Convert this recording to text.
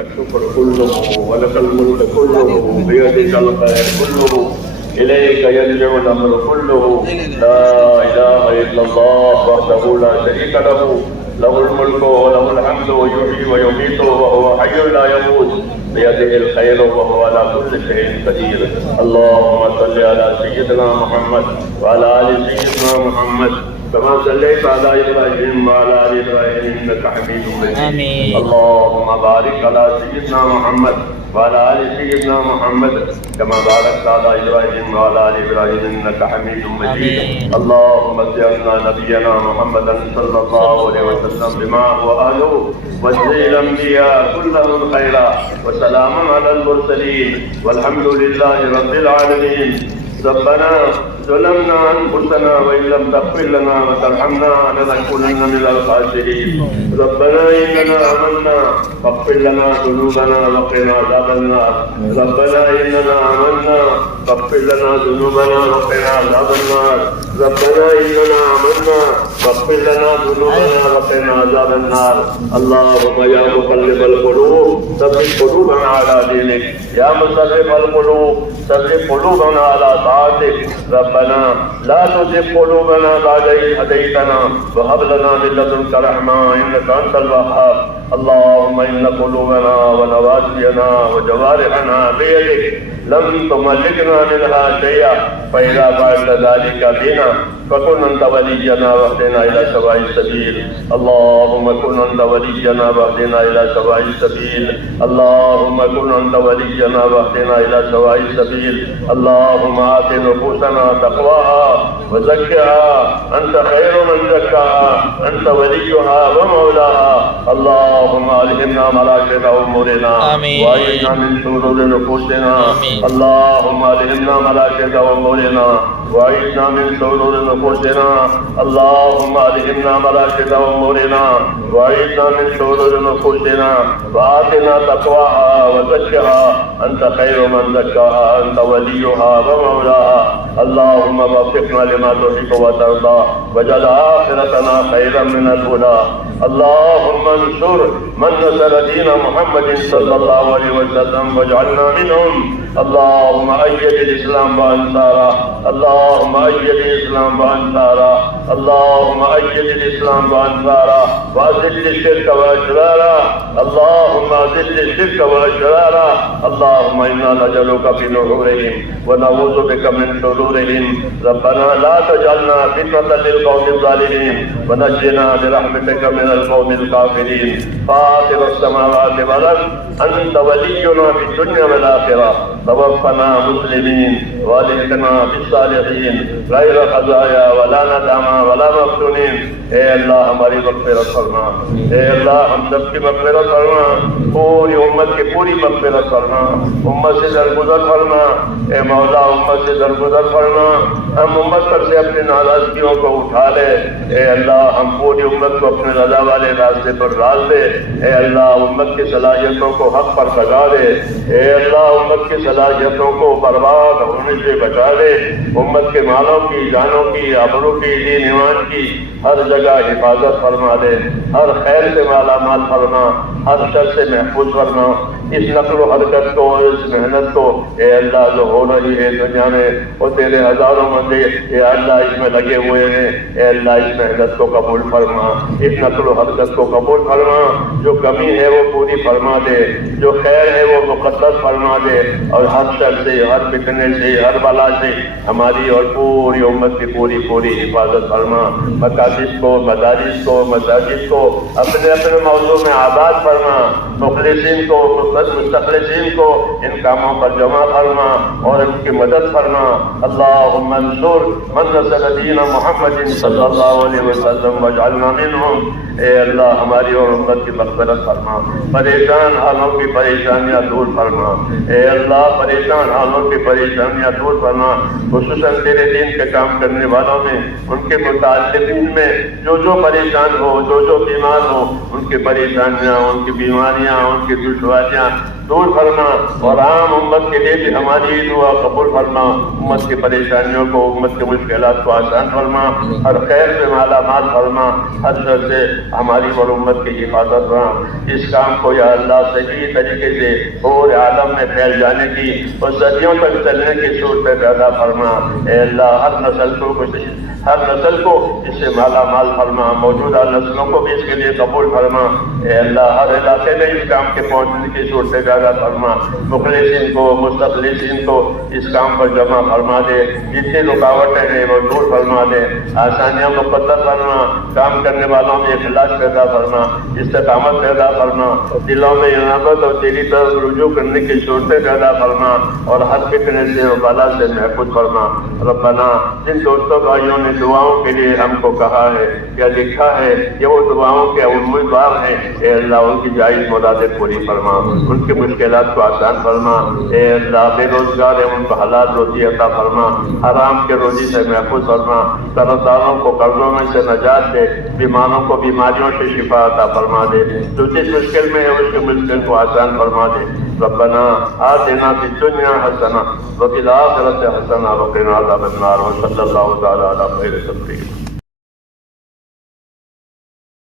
الشكر كله ولك الملك كله بيدك الخير كله إليك يرجع الأمر كله لا إله إلا الله وحده لا شريك له له الملك وله الحمد ويحيي ويميت وهو حي لا يموت بيده الخير وهو على كل شيء قدير. اللهم صل على سيدنا محمد وعلى آل سيدنا محمد كما صليت على إبراهيم وعلى آل إبراهيم إنك حميد مجيد. اللهم بارك على سيدنا محمد وعلى آل سيدنا محمد كما باركت على إبراهيم وعلى آل إبراهيم إنك حميد مجيد. اللهم اجعلنا نبينا محمدا صلى الله عليه وسلم بما هو أهله واجزي الأنبياء كلهم خيرا وسلام على المرسلين والحمد لله رب العالمين. ربنا ظلمنا أنفسنا وإن لم تغفر لنا وترحمنا لنكونن من الخاسرين. ربنا إننا آمنا فاغفر لنا ذنوبنا وقنا عذاب النار. ربنا إننا آمنا فاغفر لنا ذنوبنا وقنا عذاب النار. ربنا إننا آمنا فاغفر لنا ذنوبنا وقنا عذاب النار. اللهم يا مقلب القلوب ثبت قلوبنا على دينك. يا مصرف القلوب ثبت قلوبنا على طاعتك. ربنا لا تزغ قلوبنا بعد إذ هديتنا وهب لنا من لدنك رحمة إنك أنت الوهاب. اللهم إن قلوبنا ونواسينا وجوارحنا بيدك لم تملكنا منها شيئا فإذا فعلت ذلك بنا فكن أنت ولينا واهدنا إلى سواء السبيل. اللهم كن أنت ولينا واهدنا إلى سواء السبيل. اللهم كن أنت ولينا واهدنا إلى سواء السبيل. اللهم آت نفوسنا تقواها وزكها أنت خير من زكاها أنت وليها ومولاها. اللهم ألهمنا مراكز أمورنا وأعذنا من شرور نفوسنا. اللهم ألهمنا مراكز أمورنا وأعذنا من شرور نفوسنا. اللهم ألهمنا مراكز أمورنا وأعذنا من شرور نفوسنا وآتنا تقواها وزكها أنت خير من زكاها أنت وليها ومولاها. اللهم وفقنا لما تحب وترضى واجعل آخرتنا خيرا من الأولى. اللهم انصر من نصر دين محمد صلى الله عليه وسلم واجعلنا منهم. اللهم أيد الإسلام وأنصاره. اللهم أيد الإسلام وأنصاره. اللهم أيد الإسلام وأنصاره وأذل الشرك وأشراره. اللهم أذل الشرك وأشراره. اللهم إنا نجعلك في نحورهم ونعوذ بك من شرورهم. ربنا لا تجعلنا فتنة للقوم الظالمين ونجنا برحمتك من القوم الكافرين. فاطر السماوات والأرض أنت ولينا في الدنيا والآخرة. توفنا مسلمين والحقنا بالصالحين غير خزايا ولا ندامى ولا مفتونين. اے اللہ ہماری مغفرت فرما. اے اللہ ہم سب کی مغفرت فرما. پوری امت کی پوری مغفرت فرما. امت سے درگزر فرما. اے مولا امت سے درگزر فرما. ہم امت پر سے اپنی ناراضگیوں کو اٹھا لے. اے اللہ ہم پوری امت کو اپنے رضا والے راستے پر ڈال دے. اے اللہ امت کی صلاحیتوں کو حق پر لگا دے. اے اللہ امت کی صلاحیتوں کو برباد ہونے سے بچا دے. امت کے مالوں کی جانوں کی آبرو کی دین ایمان کی ہر جگہ حفاظت فرما دے. ہر خیر سے مالا مال فرما. ہر شر سے محفوظ فرما. اس نقل و حرکت کو اس محنت کو اے اللہ جو ہو رہی ہے دنیا میں وہ تیرے ہزاروں بندے اے اللہ اس میں لگے ہوئے ہیں. اے اللہ اس محنت کو قبول فرما. اس نقل و حرکت کو قبول فرما. جو کمی ہے وہ پوری فرما دے. جو خیر ہے وہ مقدس فرما دے. اور ہر شر سے ہر فتنے سے ہر بلا سے ہماری اور پوری امت کی پوری حفاظت فرما. مقاصد کو مدارس کو مساجد کو اپنے اپنے موضوع میں آباد فرما. مخلصین کو مستخلصین کو ان کاموں پر جمع فرما اور ان کی مدد فرما. اللہم انصر من نصر دین محمد صلی اللہ علیہ وسلم واجعلنا منہم. اے اللہ ہماری اور امت کی مغفرت فرما. پریشان حالوں کی پریشانیاں دور فرما. اے اللہ پریشان حالوں کی پریشانیاں دور فرما. خصوصاً تیرے دین کے کام کرنے والوں میں ان کے متعلقین میں جو پریشان ہو جو بیمار ہو ان کی پریشانیاں ان کی بیماریاں ان کی دشواریاں دور فرما اور عام امت کے لیے بھی ہماری دعا قبول فرما، امت کی پریشانیوں کو، امت کے مشکلات کو آسان فرما، ہر خیر سے مالا مال فرما، ہر شر سے ہماری اور امت کی حفاظت فرما۔ اس کام کو یا اللہ صحیح طریقے سے پورے عالم میں پھیل جانے کی اور صدیوں تک چلنے کی صورت پیدا فرما۔ اے اللہ ہر نسل کو اس سے مالا مال فرما، موجودہ نسلوں کو بھی اس کے لیے قبول فرما۔ اے اللہ ہر علاقے میں اس کام کے پہنچنے کی صورت پیدا فرما، مخلصین کو مستخلصین کو اس کام پر جمع فرما دے، جتنی رکاوٹیں ہیں وہ دور فرما دے، آسانیاں مقدر فرما، کام کرنے والوں میں اخلاص پیدا فرما، استقامت پیدا فرما، دلوں میں انابت اور تیری طرف رجوع کرنے کی صورتیں پیدا فرما اور ہر فتنے سے اور بلا سے محفوظ فرما۔ ربنا جن دوستوں بھائیوں نے دعاؤں کے لیے ہم کو کہا ہے یا لکھا ہے کہ وہ دعاؤں کے امیدوار ہیں، اے اللہ ان کی جائز مرادیں پوری فرما، ان کی مشکلات کو آسان فرما۔ اے اللہ بے روزگار ہیں ان کو حلال روزی عطا فرما، حرام کے روزی سے محفوظ فرما، قرض داروں کو قرضوں میں سے نجات دے، بیماروں کو بیماریوں سے شفا عطا فرما دے، جو جس مشکل میں ہے اس کی مشکل کو آسان فرما دے۔ ربنا آتنا فی الدنیا حسنہ وفی الآخرۃ حسنہ وقنا عذاب النار، وصلی اللہ تعالی علی خیر خلقہ۔